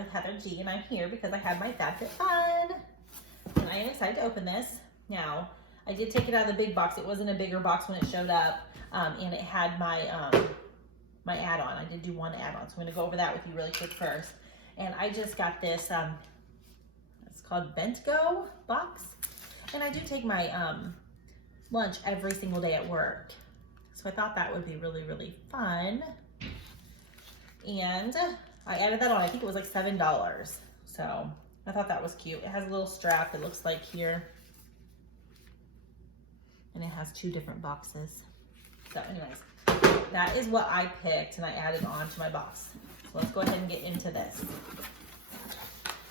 with Heather G, and I'm here because I had my Fab Fit Fun. And I am excited to open this. Now, I did take it out of the big box. It wasn't a bigger box when it showed up, and it had my my add-on. I did do one add-on, so I'm gonna go over that with you really quick first. And I just got this, it's called Bent Go box. And I do take my lunch every single day at work. So I thought that would be really, really fun. And I added that on, I think it was like $7. So I thought that was cute. It has a little strap, it looks like here. And it has 2 different boxes. So anyways, that is what I picked and I added on to my box. So let's go ahead and get into this.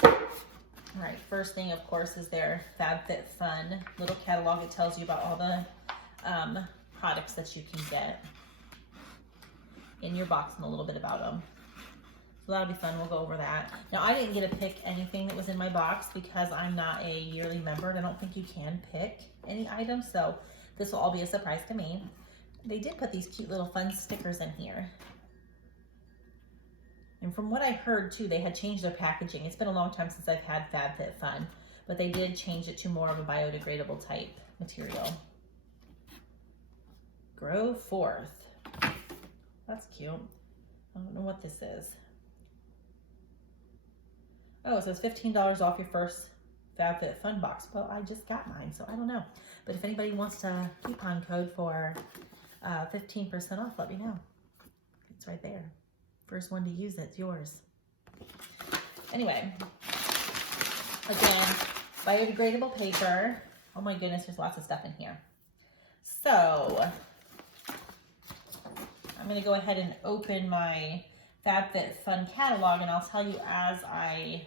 All right, first thing of course is their Fab Fit Fun little catalog. It tells you about all the products that you can get in your box and a little bit about them. So that'll be fun, we'll go over that. Now I didn't get to pick anything that was in my box because I'm not a yearly member and I don't think you can pick any items, so this will all be a surprise to me. They did put these cute little fun stickers in here. And from what I heard too, they had changed their packaging. It's been a long time since I've had Fab Fit Fun, but they did change it to more of a biodegradable type material. Grow Forth. That's cute. I don't know what this is. Oh, it says $15 off your first Fab Fit Fun box. Well, I just got mine, so I don't know. But if anybody wants a coupon code for 15% off, let me know. It's right there. First one to use it's yours. Anyway, again, biodegradable paper. Oh my goodness, there's lots of stuff in here. So I'm gonna go ahead and open my Fab Fit Fun catalog and I'll tell you as I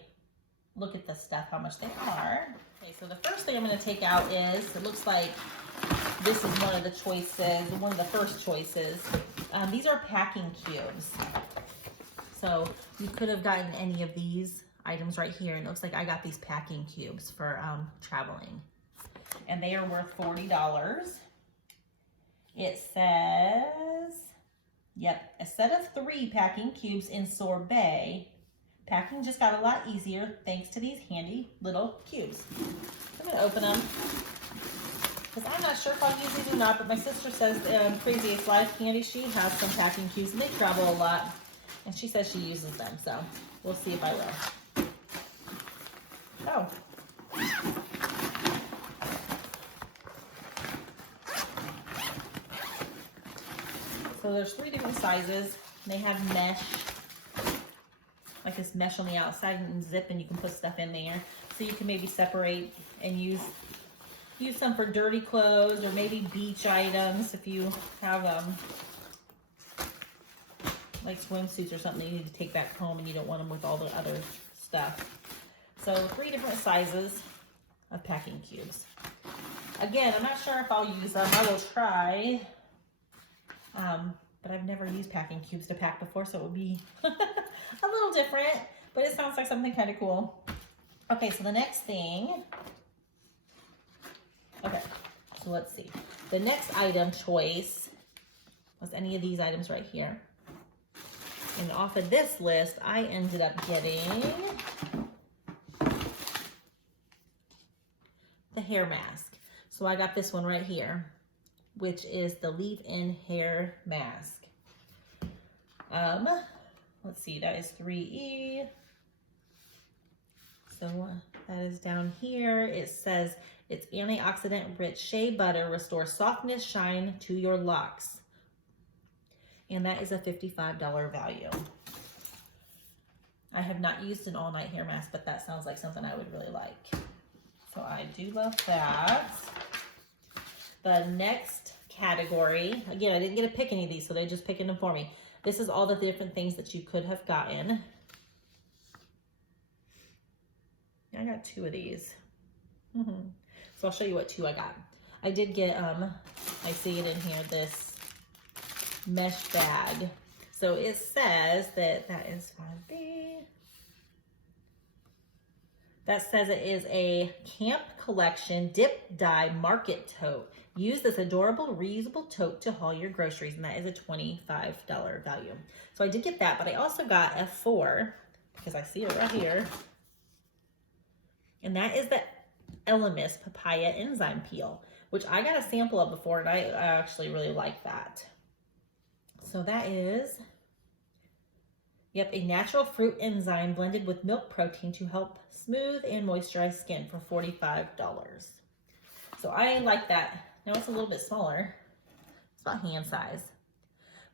look at the stuff how much they are. Okay, so the first thing I'm gonna take out is, it looks like this is one of the choices, one of the first choices. These are packing cubes. So you could have gotten any of these items right here. And it looks like I got these packing cubes for traveling. And they are worth $40. It says, yep, a set of 3 packing cubes in sorbet. Packing just got a lot easier thanks to these handy little cubes. I'm gonna open them because I'm not sure if I'll use these or not, but my sister says Craziest Life Candy, she has some packing cubes and they travel a lot. And she says she uses them, so we'll see if I will. Oh. So there's 3 different sizes. They have mesh, like this mesh on the outside and zip, and you can put stuff in there. So you can maybe separate and use some for dirty clothes or maybe beach items if you have like swimsuits or something you need to take back home and you don't want them with all the other stuff. So 3 different sizes of packing cubes. Again, I'm not sure if I'll use them. I will try, but I've never used packing cubes to pack before, so it would be a little different, but it sounds like something kind of cool. Okay, so the next thing, okay, so let's see. The next item choice was any of these items right here. And off of this list, I ended up getting the hair mask. So I got this one right here, which is the leave-in hair mask. Let's see, that is 3E. So that is down here. It says it's antioxidant rich shea butter, restores softness, shine to your locks. And that is a $55 value. I have not used an all-night hair mask, but that sounds like something I would really like. So I do love that. The next category, again, I didn't get to pick any of these, so they're just picking them for me. This is all the different things that you could have gotten. I got 2 of these. So I'll show you what 2 I got. I did get, I see it in here, this mesh bag. So it says that is 5B. That says it is a Camp Collection Dip Dye Market Tote. Use this adorable reusable tote to haul your groceries, and that is a $25 value. So I did get that, but I also got a 4 because I see it right here. And that is the Elemis Papaya Enzyme Peel, which I got a sample of before, and I actually really like that. So that is, yep, a natural fruit enzyme blended with milk protein to help smooth and moisturize skin for $45. So I like that. Now it's a little bit smaller. It's about hand size.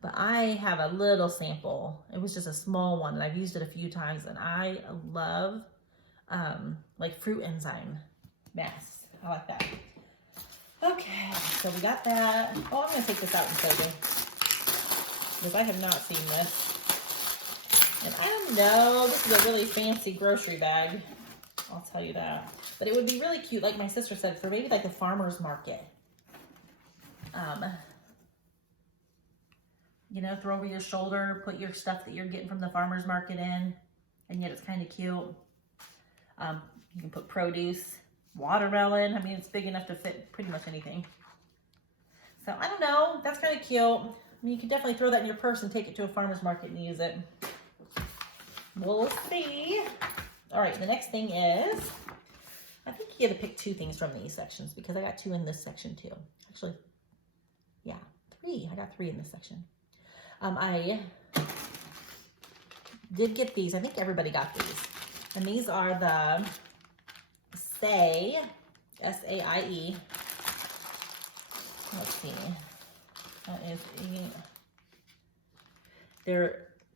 But I have a little sample. It was just a small one, and I've used it a few times, and I love like fruit enzyme masks. I like that. Okay, so we got that. Oh, I'm gonna take this out and show you, because I have not seen this. And I don't know, this is a really fancy grocery bag. I'll tell you that. But it would be really cute, like my sister said, for maybe like the farmer's market. You know, throw over your shoulder, put your stuff that you're getting from the farmer's market in, and yet it's kind of cute. You can put produce, watermelon. I mean, it's big enough to fit pretty much anything. So I don't know, that's kind of cute. I mean, you can definitely throw that in your purse and take it to a farmer's market and use it. We'll see. All right, the next thing is, I think you get to pick 2 things from these sections, because I got 2 in this section too. Actually, yeah, 3. I got 3 in this section. I did get these. I think everybody got these. And these are the Saie, S-A-I-E. Let's see. That is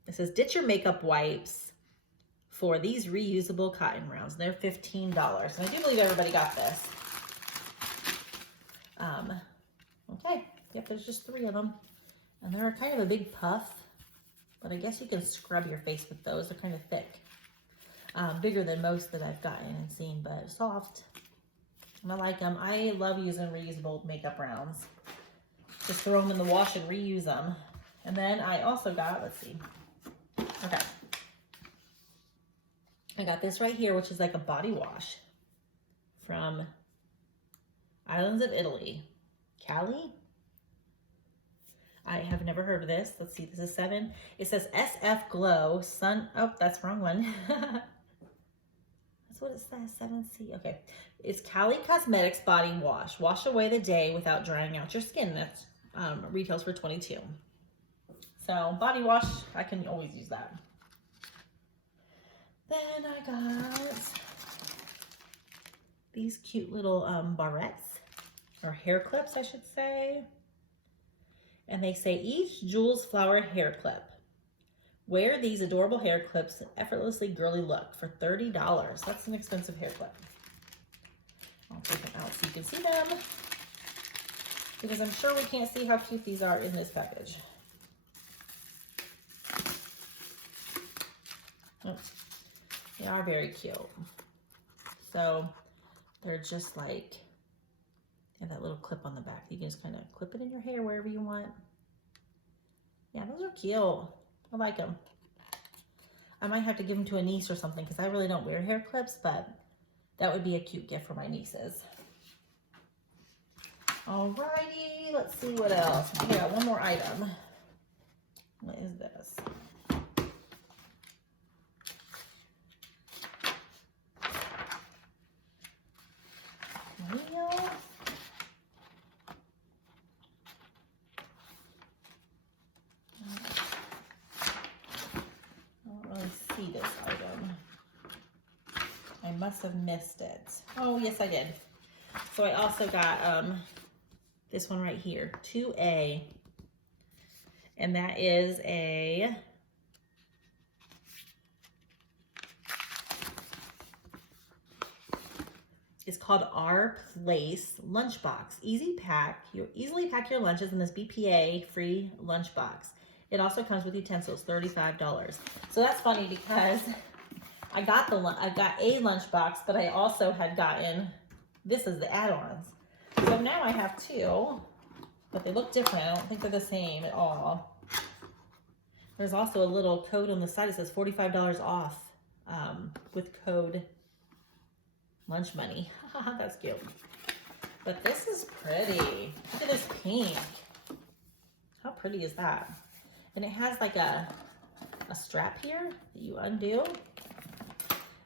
it says ditch your makeup wipes for these reusable cotton rounds. They're $15. And I do believe everybody got this. Okay. Yep, there's just 3 of them. And they're kind of a big puff, but I guess you can scrub your face with those. They're kind of thick. Bigger than most that I've gotten and seen, but soft. And I like them. I love using reusable makeup rounds. Just throw them in the wash and reuse them. And then I also got, let's see. Okay. I got this right here, which is like a body wash from Islands of Italy. Cali? I have never heard of this. Let's see, this is 7. It says SF Glow Sun. Oh, that's the wrong one. That's what it says, 7C. Okay. It's Cali Cosmetics Body Wash. Wash away the day without drying out your skin. That's retails for $22. So body wash, I can always use that. Then I got these cute little barrettes, or hair clips, I should say. And they say each Jules Flower hair clip. Wear these adorable hair clips, effortlessly girly look for $30. That's an expensive hair clip. I'll take them out so you can see them, because I'm sure we can't see how cute these are in this package. Oh, they are very cute. So they're just like, and that little clip on the back. You can just kind of clip it in your hair wherever you want. Yeah, those are cute. I like them. I might have to give them to a niece or something, because I really don't wear hair clips, but that would be a cute gift for my nieces. Alrighty, let's see what else. I got one more item. What is this? Wheel. See this item. I must have missed it. Oh, yes, I did. So I also got this one right here, 2A. And that is a it's called Our Place Lunchbox. Easy pack. You easily pack your lunches in this BPA-free lunchbox. It also comes with utensils, $35. So that's funny, because I got a lunchbox, but I also had gotten, this is the add-ons. So now I have 2, but they look different. I don't think they're the same at all. There's also a little code on the side. It says $45 off with code lunch money. That's cute. But this is pretty. Look at this pink. How pretty is that? And it has like a strap here that you undo.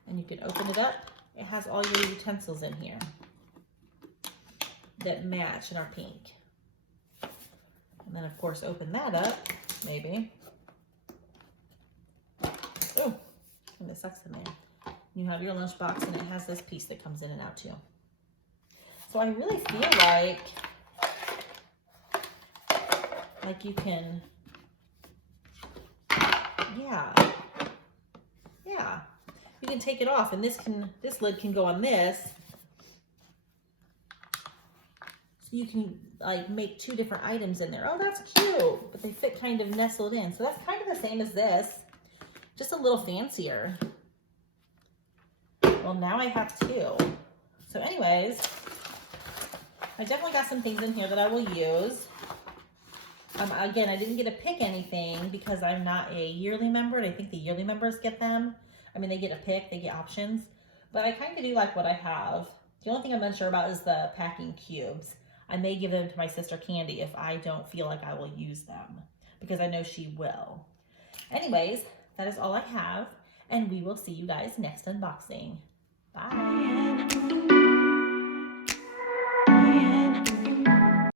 And you can open it up. It has all your utensils in here that match and are pink. And then of course open that up, maybe. Oh, and it sucks in there. You have your lunchbox and it has this piece that comes in and out too. So I really feel like you can, yeah. You can take it off, and this lid can go on this. So you can like make 2 different items in there. Oh, that's cute, but they fit kind of nestled in. So that's kind of the same as this, just a little fancier. Well, now I have 2. So anyways, I definitely got some things in here that I will use. Again, I didn't get to pick anything because I'm not a yearly member, and I think the yearly members get them. I mean, they get a pick, they get options, but I kind of do like what I have. The only thing I'm unsure about is the packing cubes. I may give them to my sister Candy if I don't feel like I will use them, because I know she will. Anyways, that is all I have, and we will see you guys next unboxing. Bye.